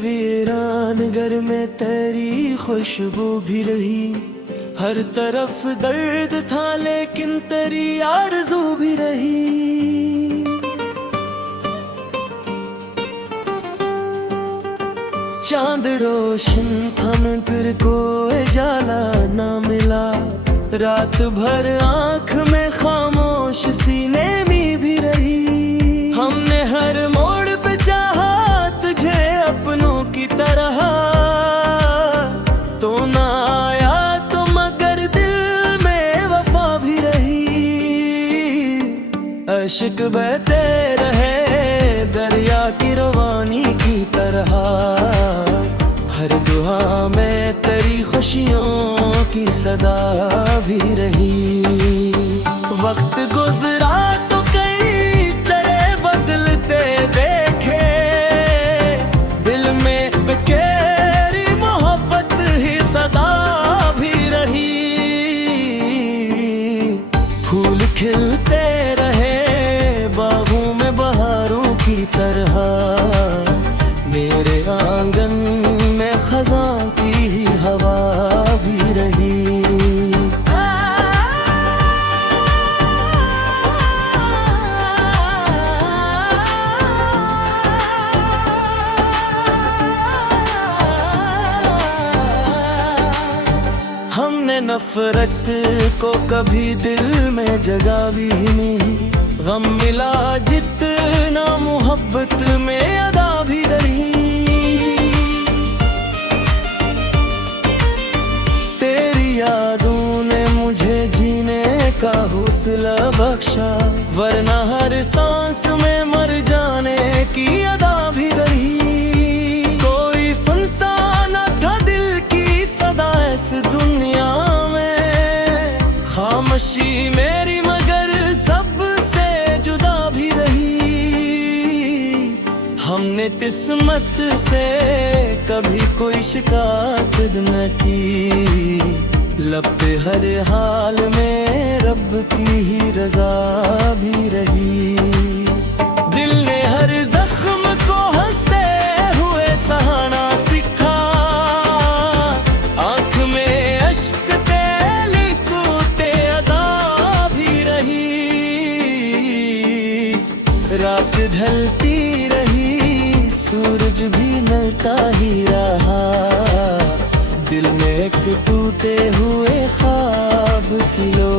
वीरान घर में तेरी खुशबू भी रही। हर तरफ दर्द था लेकिन तेरी आरज़ू भी रही। चांद रोशन था फिर कोई जाला ना मिला। रात भर आँख में खामोश सीने में भी रही। हमने हर मोड़ पे चाहा तुझे अपनों की तरह। तो ना आया तो मगर दिल में वफा भी रही। अश्क बहते रहे दरिया की रवानी की तरह। हर दुआ में तेरी खुशियों की सदा भी रही। वक्त गुजरा तो कई चेहरे बदलते देखे। दिल में बेकेरी मोहब्बत ही सदा भी रही। फूल खिलते रहे बागों में बहारों की तरह। मेरे आंगन में खज़ां की ही हवा भी रही। हमने नफरत को कभी दिल में जगा भी नहीं। गम मिला जितना मोहब्बत में अदा भी रही। तेरी यादों ने मुझे जीने का हौसला बख्शा। वरना हर सांस में मर जाने की अदा भी रही। कोई सुनता न था दिल की सदा इस दुनिया में। खामोशी मेरी मगर सबसे जुदा भी रही। हमने किस्मत से कभी कोई शिकायत न की। लब पे हर हाल में रब की ही रजा भी रही। दिल ने हर जख्म को हंसते हुए सहाना सीखा। आँख में अश्क तेली कूदते अदा भी रही। रात ढलती रही सूरज भी ढलता ही रहा। दिल में एक टूटे हुए ख्वाब की लो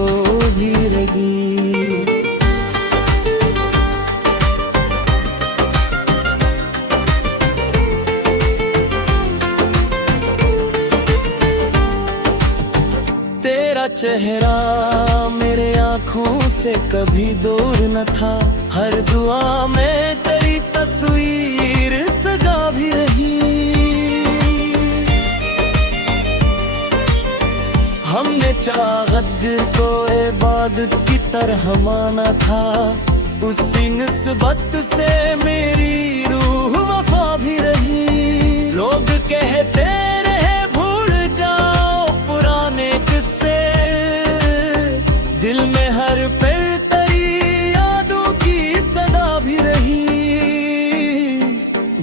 भी लगी। तेरा चेहरा मेरे आँखों से कभी दूर न था। हर दुआ में तेरी तस्वीर सजा भी रही। हमने चाहत को इबादत की तरह माना था। उसी निस्बत से मेरी रूह वफा भी रही। लोग कहते रहे भूल जाओ पुराने किस्से। दिल में हर पल तेरी यादों की सदा भी रही।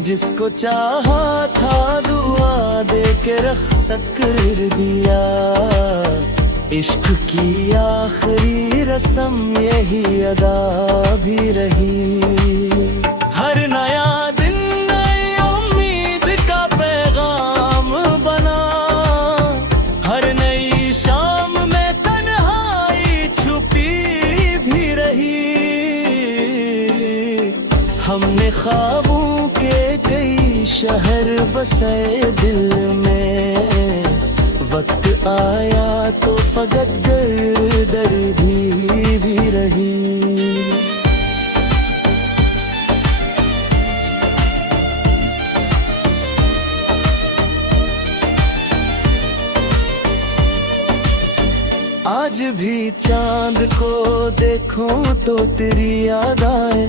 जिसको चाहा था दुआ दे के रख्सत कर दिया। इश्क की आखिरी रस्म यही अदा भी रही। हर नया दिन नई उम्मीद का पैगाम बना। हर नई शाम में तन्हाई छुपी भी रही। हमने ख्वाबों के कई शहर बसाए दिल में। वक्त आया तो फकत गर्दर भी रही। आज भी चांद को देखूं तो तेरी याद आए।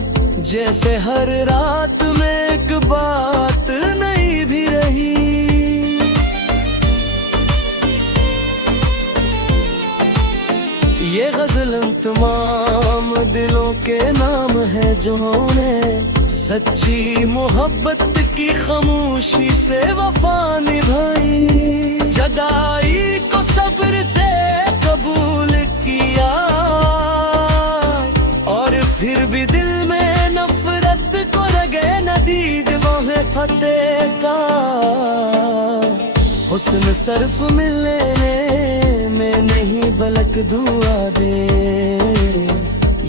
जैसे हर रात में एक बात नई भी रही। ये गजल तमाम दिलों के नाम है जो ने सच्ची मोहब्बत की खामोशी से वफा निभाई, जदाई को सब्र से कबूल किया, और फिर भी दिल में नफरत को रगे न दीद मोहे फतेह का। हुस्न सर्फ मिलने में नहीं बल्क दुआ दे,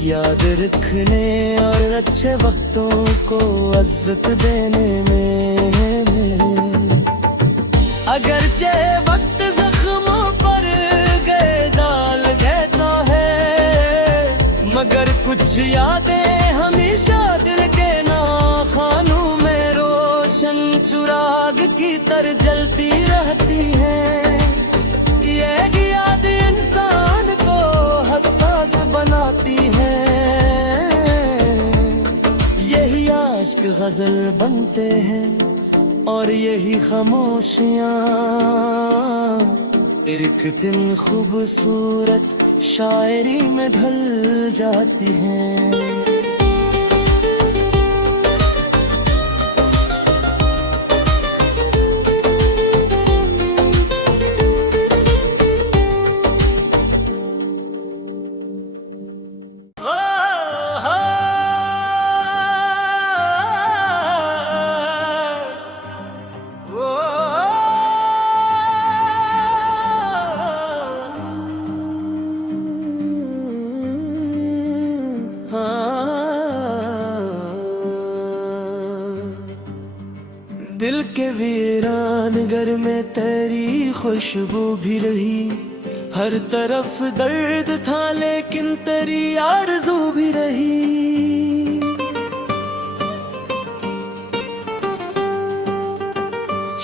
याद रखने और अच्छे वक्तों को इज्जत देने में। अगरचे वक्त जख्मों पर गए डाल देता है, मगर कुछ यादें हमेशा दिल के नाखानों में रोशन चिराग की तरह जलती रहती हैं। ये याद इंसान को हसास बनाती है, यही आशिक गजल बनते हैं और यही खामोशियाँ एक दिन खूबसूरत शायरी में ढल जाती हैं। दिल के वीरान घर में तेरी खुशबू भी रही, हर तरफ दर्द था लेकिन तेरी आरज़ू भी रही।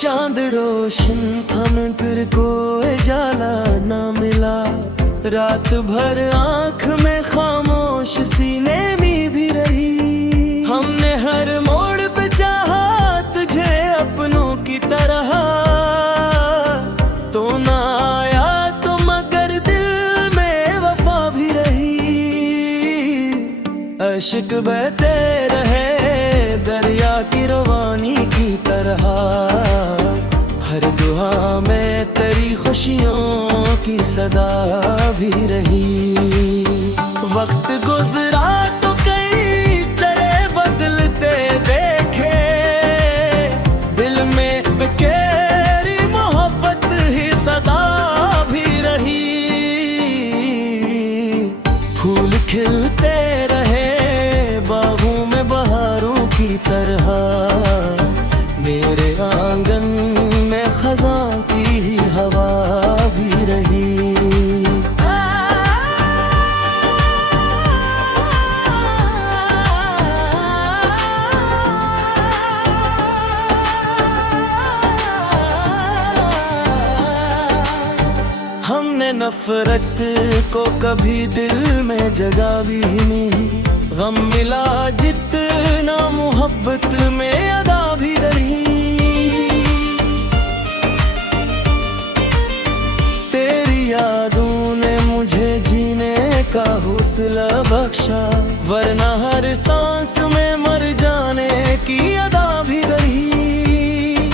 चांद रोशन था मगर कोई जाला ना मिला, रात भर आँख में खामोश सीने में भी रही। हमने हर मोड़ पे चाहा तुझे अपनों की तरह, तो ना आया तो मगर दिल में वफा भी रही। अश्क बहते रहे दरिया की रवानी की तरह, हर दुआ में तेरी खुशियों की सदा भी रही। वक्त गुजरा तो कई चेहरे बदलते देखे, दिल में बेकेरी मोहब्बत ही सदा भी रही। फूल खिलते रहे बागों में बहारों की तरह, मेरे आंगन में खज़ां की ही हवा भी रही। हमने नफरत को कभी दिल में जगह भी नहीं, गम मिला जितना मोहब्बत में अदा भी रही। तेरी यादों ने मुझे जीने का हौसला बख्शा, वरना हर सांस में मर जाने की अदा भी रही।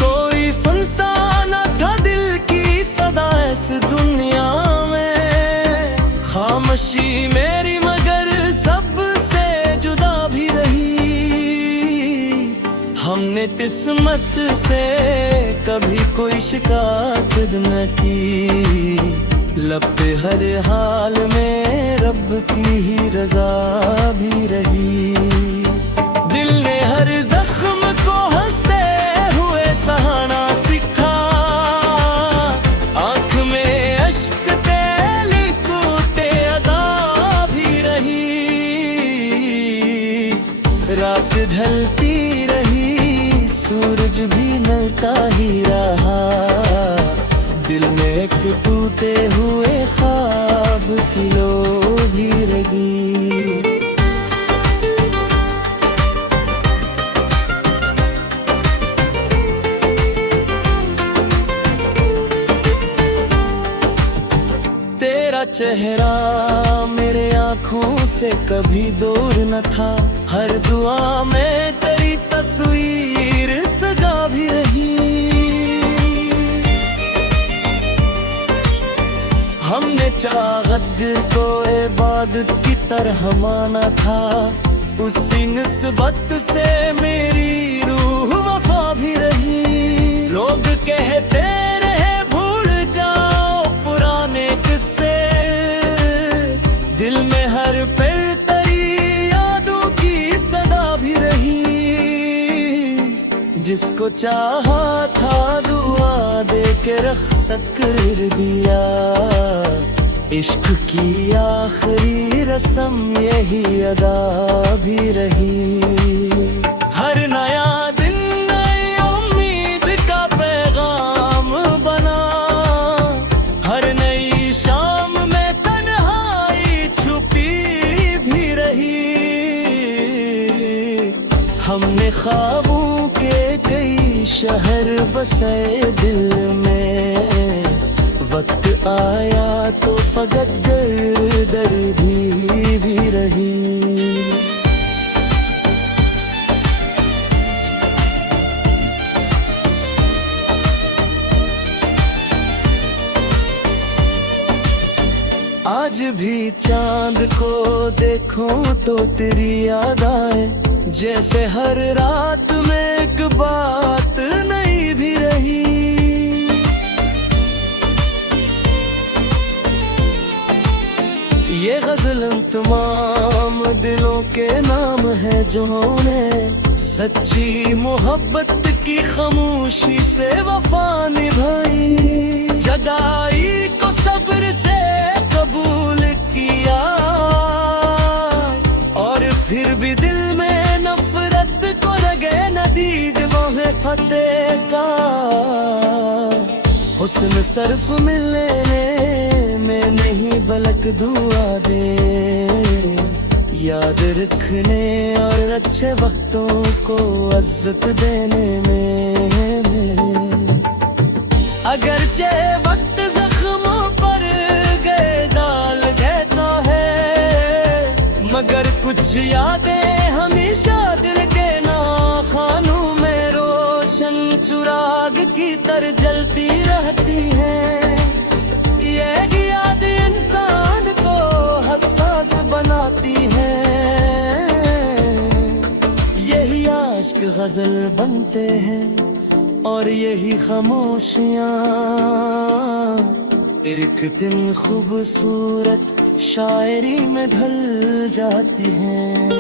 कोई सुनता न था दिल की सदा इस दुनिया में, खामोशी मेरी मगर सबसे जुदा भी रही। हमने किस्मत से कभी कोई शिकायत न की, लब पे हर हाल में रब की ही रजा भी रही। दिल ने हर जख्म को हंसते हुए सहाना सीखा, आँख में अश्क तेली कूते अदा भी रही। रात ढलती रही सूरज भी निकलता ही रहा, दिल में एक टूटे हुए ख्वाब की लो भी रही। तेरा चेहरा मेरे आँखों से कभी दूर न था, हर दुआ में तेरी तस्वीर सजा भी रही। हमने चाहत को इबादत की तरह माना था, उसी निस्बत से मेरी रूह वफा भी रही। लोग कहते रहे भूल जाओ पुराने किस्से, दिल में हर पल तेरी यादों की सदा भी रही। जिसको चाहा था दुआ दे के रख्सत कर दिया, इश्क की आखिरी रस्म यही अदा भी रही। हर नया दिन नई उम्मीद का पैगाम बना, हर नई शाम में तन्हाई छुपी भी रही। हमने ख्वाबों के कई शहर बसे दिल में, वक्त आया तो फकत दर भी रही। आज भी चांद को देखो तो तेरी याद आए, जैसे हर रात में एक बात नई भी रही। ये गजल तमाम दिलों के नाम है जिन्होंने सच्ची मोहब्बत की खामोशी से वफा निभाई। जगाई को सब्र से कबूल किया, और फिर भी दिल में नफरत को रगे नदीद मोहे फतेह का। हुस्न सर्फ मिलने में नहीं बल्कि दुआ दे, याद रखने और अच्छे वक्तों को इज्जत देने में। अगरचे वक्त जख्मों पर गए डाल देता है, मगर कुछ यादें हमेशा दिल के नाखानों में रोशन चिराग की तरह जलती रहती हैं। ये याद इंसान को हसास बनाती है, यही आशिक गजल बनते हैं और यही खामोशियाँ एक दिन खूबसूरत शायरी में ढल जाती हैं।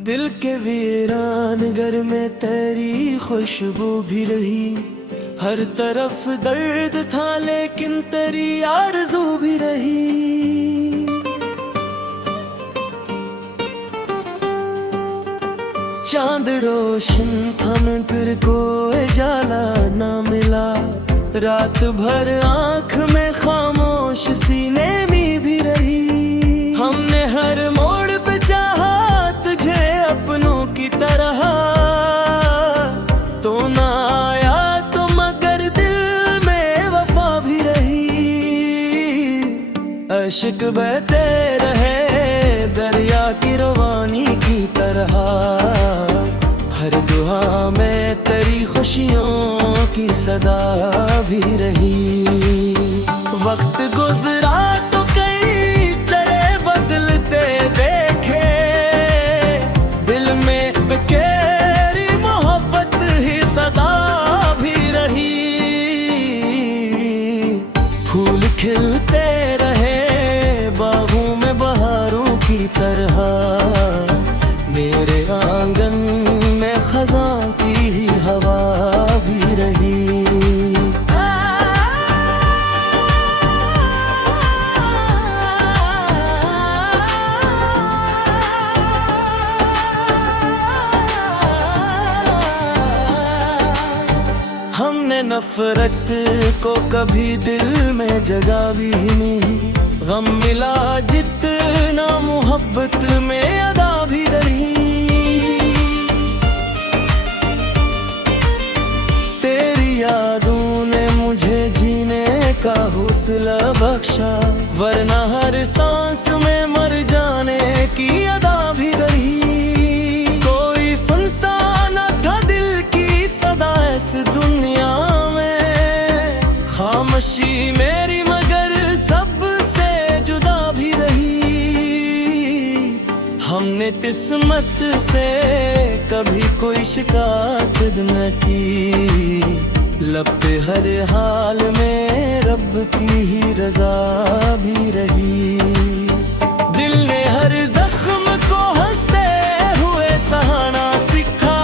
दिल के वीरान घर में तेरी खुशबू भी रही, हर तरफ दर्द था लेकिन तेरी आरज़ू भी रही। चांद रोशन था मगर कोई जाला ना मिला, रात भर आँख में खामोश सीने में भी रही। हमने हर मोड़ पे चाहा तुझे अपनों की तरह, तो ना आया तो मगर दिल में वफा भी रही। अश्क बहते रहे दरिया की रवानी की तरह, हर दुआ में तेरी खुशियों की सदा भी रही। वक्त गुजरा तो कई चेहरे बदलते देखे, दिल में बेकेरी मोहब्बत ही सदा भी रही। फूल खिलते रहे बागों में बहारों की तरह, मेरे आंगन में खज़ां की ही हवा भी रही। नफरत को कभी दिल में जगा भी नहीं, गम मिला जितना मोहब्बत में अदा भी रही। तेरी यादों ने मुझे जीने का हौसला बख्शा, वरना हर सांस में मर जाने की अदा भी रही। कोई सुनता न था दिल की सदा इस दुनिया में, खामोशी मेरी मगर सबसे जुदा भी रही। हमने किस्मत से कभी कोई शिकायत न की, लब पे हर हाल में रब की ही रजा भी रही। दिल ने हर जख्म को हंसते हुए सहाना सीखा,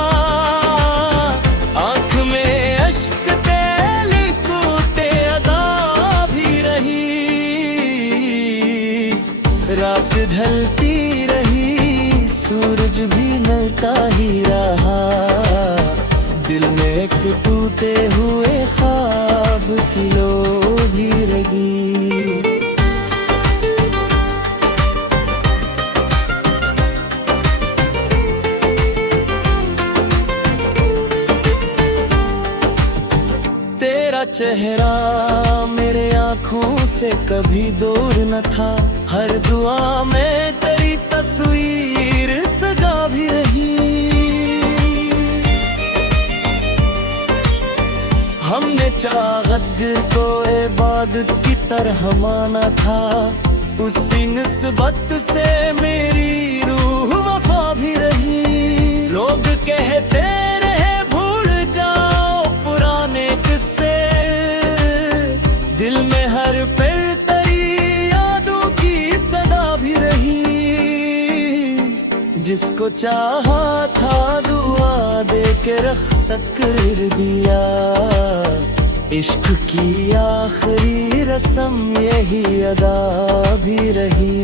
आंख में अश्क तेरे कूते अदा भी रही। रात ढलती रही, सूरज भी निकलता ही रहा, दिल में एक टूटे हुए ख्वाब की लो भी लगी। तेरा चेहरा मेरे आँखों से कभी दूर न था, हर दुआ में तेरी तस्वीर सजा भी रही। हमने चाहत को इबादत की तरह माना था, उसी निस्बत से मेरी रूह वफा भी रही। लोग कहते रहे भूल जाओ पुराने किस्से, दिल में हर पल तेरी यादों की सदा भी रही। जिसको चाहा था दुआ दे के रख्सत कर दिया, इश्क की आखिरी रस्म यही अदा भी रही।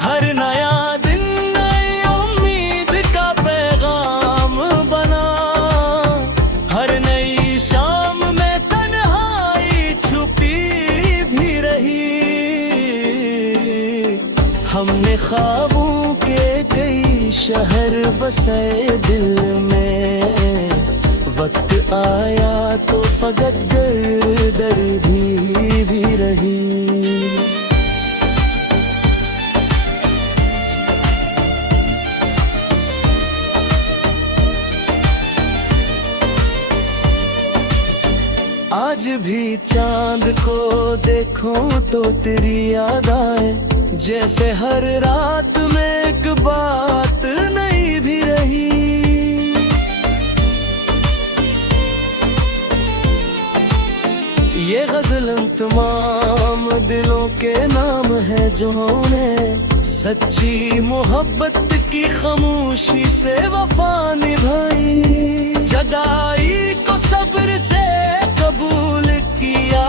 हर नया दिन नई उम्मीद का पैगाम बना, हर नई शाम में तन्हाई छुपी भी रही। हमने ख्वाबों के कई शहर बसे दिल में, वक्त आया तो फकत गर्दर भी रही। आज भी चांद को देखूं तो तेरी याद आए, जैसे हर रात में एक बात नई भी रही। ये गजल तमाम दिलों के नाम है जिन्होंने सच्ची मोहब्बत की खामोशी से वफा निभाई। जदाई को सब्र से कबूल किया,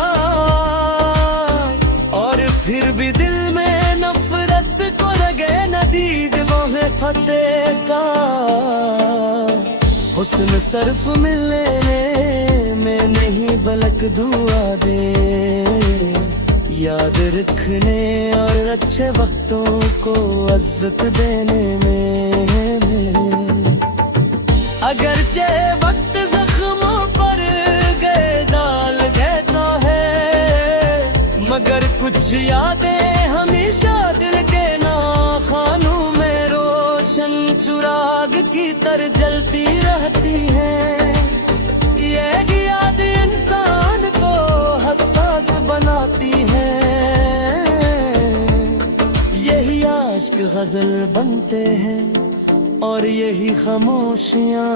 और फिर भी दिल में नफरत को लगे नदीद वह फतेह का। हुस्न सर्फ मिलने में नहीं बल्कि दुआ दे, याद रखने और अच्छे वक्तों को इज्जत देने में। अगरचे वक्त जख्मों पर गए डाल देता है, मगर कुछ यादें हमेशा दिल के नाखानों में रोशन चिराग की तरह जलती रहती हैं। ये याद इंसान को हसास बनाती है, यही आशिक गजल बनते हैं और यही खामोशियाँ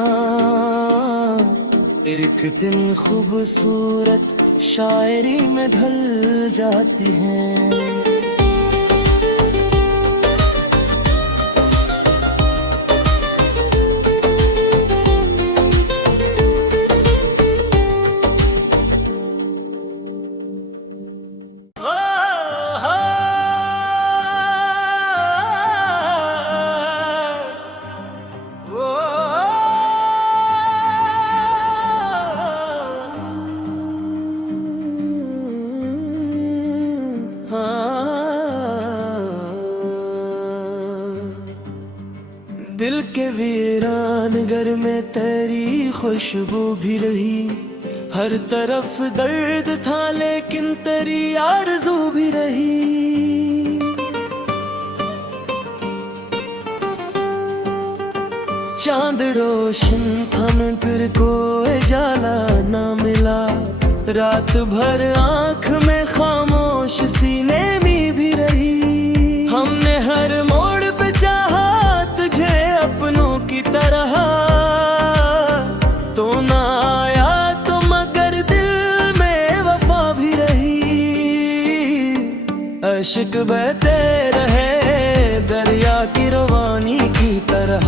एक दिन खूबसूरत शायरी में ढल जाती हैं। दिल के वीरान घर में तेरी खुशबू भी रही, हर तरफ दर्द था लेकिन तेरी आरज़ू भी रही। चांद रोशन था फिर कोई जाला ना मिला, रात भर आँख में खामोश सीने में भी रही। हमने हर मोड़ पे चाहा तुझे अपनों की तरह, तो ना आया तो मगर दिल में वफा भी रही। अश्क बहते रहे दरिया की रवानी की तरह,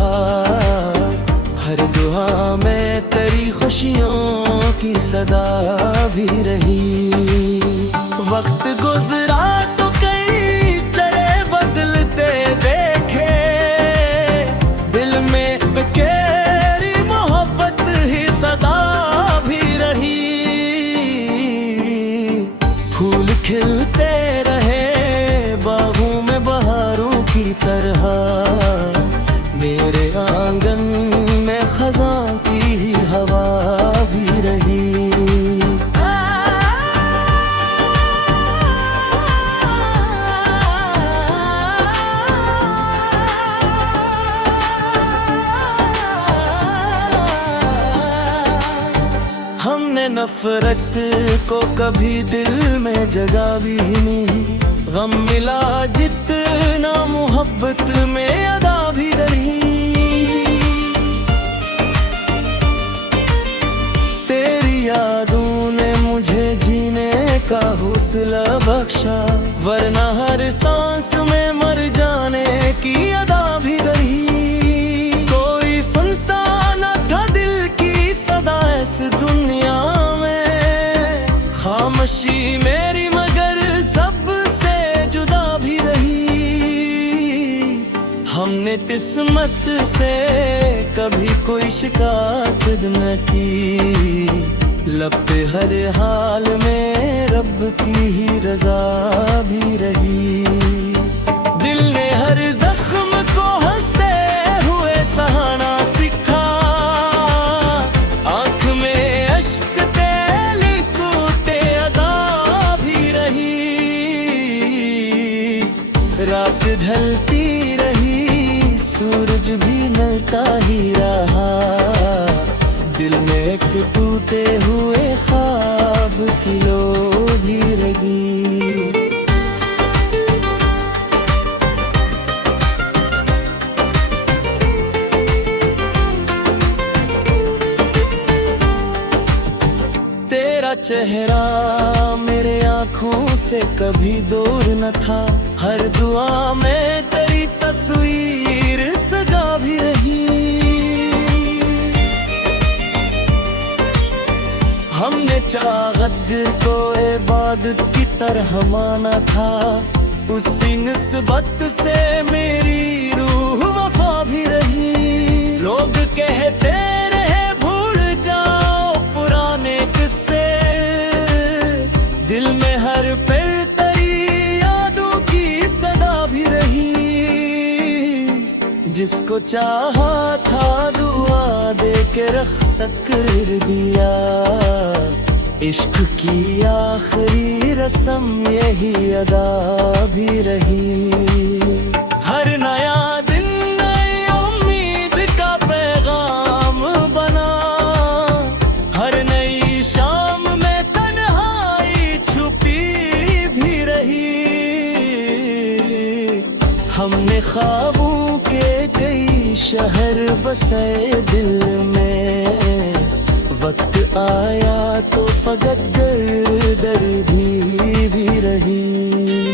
हर दुआ में तेरी खुशियों की सदा भी रही। वक्त गुजरा तो कई चेहरे बदलते देखे, दिल में बेकेरी मोहब्बत ही सदा भी रही। फूल खिलते रहे बागों में बहारों की तरह, मेरे आंगन में खज़ां की ही हवा भी रही। हमने नफरत को कभी दिल में जगह भी नहीं, गम मिला जितना मोहब्बत में अदा भी रही। तेरी यादों ने मुझे जीने का हौसला बख्शा, वरना हर सांस में मर जाने की अदा भी रही। कोई सुनता न था दिल की सदा इस दुनिया में, खामोशी मेरी मगर सबसे जुदा भी रही। हमने किस्मत से कभी कोई शिकायत न की, लब पे हर हाल में रब की ही रजा भी रही। दिल ने हर जख्म को हंसते हुए सहाना सीखा, आंख में अश्क तेली कूते अदा भी रही। रात ढलती रही सूरज भी निकलता ही रहा, दिल में एक टूटे हुए ख्वाब की लो भी लगी। तेरा चेहरा मेरे आँखों से कभी दूर न था, हर दुआ में तेरी तस्वीर सजा भी रही। हमने चाहत को इबादत की तरह माना था, उसी निस्बत से मेरी रूह वफा भी रही। लोग कहते रहे भूल जाओ पुराने किस्से, दिल में हर पल तेरी यादों की सदा भी रही। जिसको चाहा था दुआ दे के रख्सत कर दिया, इश्क की आखिरी रस्म यही अदा भी रही। हर नया दिन नई उम्मीद का पैगाम बना, हर नई शाम में तन्हाई छुपी भी रही। हमने ख्वाबों के कई शहर बसे दिल में, वक्त आया तो फकत गर्दर भी रही।